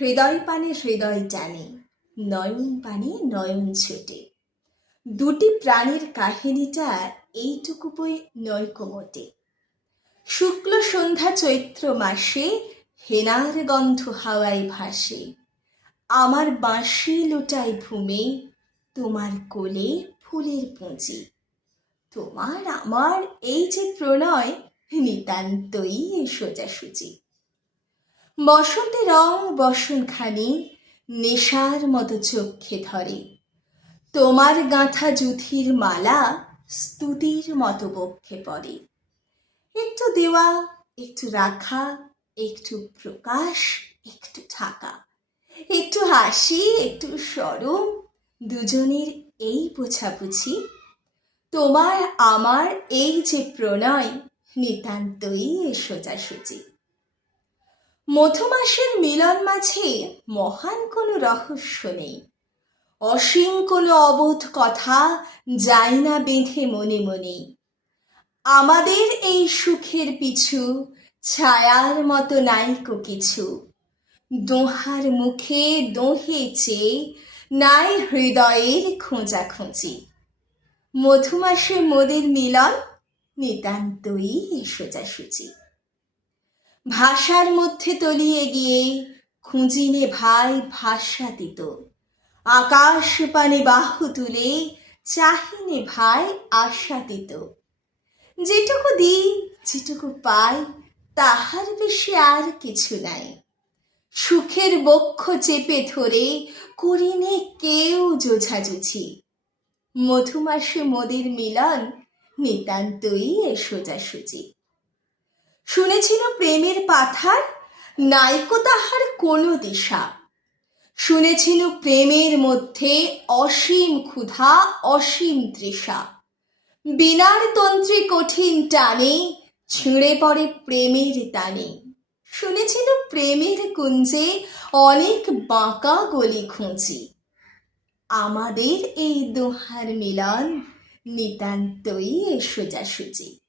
হৃদয় পানে হৃদয় টানে, নয়ন পানে নয়ন ছোটে। দুটি প্রাণীর কাহিনীটা এইটুকু বই নৈকো মোটে শুক্ল সন্ধ্যা চৈত্র মাসে হেনার গন্ধ হাওয়ায় ভাসে। আমার বাঁশি লোটায় ভূমে তোমার কোলে ফুলের পুঁজি। তোমার আমার এই যে প্রণয় নিতান্তই সোজাসুজি। বসন্তে রং বসনখানি, নেশার মতো চোখে ধরে। তোমার গাঁথা জুথির মালা স্তুতির মতো বক্ষে পড়ে। একটু দেওয়া, একটু রাখা, একটু প্রকাশ, একটু ঢাকা। একটু হাসি, একটু সরম দুজনের এই বোঝাবুঝি। তোমার, আমার এই যে প্রণয়, নিতান্তই সোজাসুজি। মধুমাসের মিলন মাঝে মহান কোনো রহস্য নেই। অসীম কোনো অবোধ কথা যায় না বেঁধে মনে মনে। আমাদের এই সুখের পিছু, ছায়ার মতো নাইকো কিছু। দোহার মুখে দোহে চেয়ে নাই হৃদয়ের খোঁজাখুঁজি। মধুমাসে মোদের মিলন নিতান্তই সোজাসুজি। ভাষার মধ্যে তলিয়ে গিয়ে খুঁজিনে ভাই ভাষা দিত। আকাশ পানে বাহু তুলে চাহিনে ভাই আশা দিত। যেটুকু দিই, যেটুকু পাই, তাহার বেশি আর কিছু নাই। সুখের বক্ষ চেপে ধরে করিনে কেউ জোঝাজুঝি মধুমাসে মোদের মিলন নিতান্তই এ সোজাসুজি। শুনেছিল প্রেমের পাথার নাইকো তাহার কোনো দিশা। শুনেছিল প্রেমের মধ্যে অসীম ক্ষুধা, অসীম তৃষা। বিনার তন্ত্রে কঠিন টানে, ছিঁড়ে পড়ে প্রেমের টানে। শুনেছিল প্রেমের কুঞ্জে অনেক বাঁকা গলি খুঁজি। আমাদের এই দোহার মিলন নিতান্তই সোজাসুজি।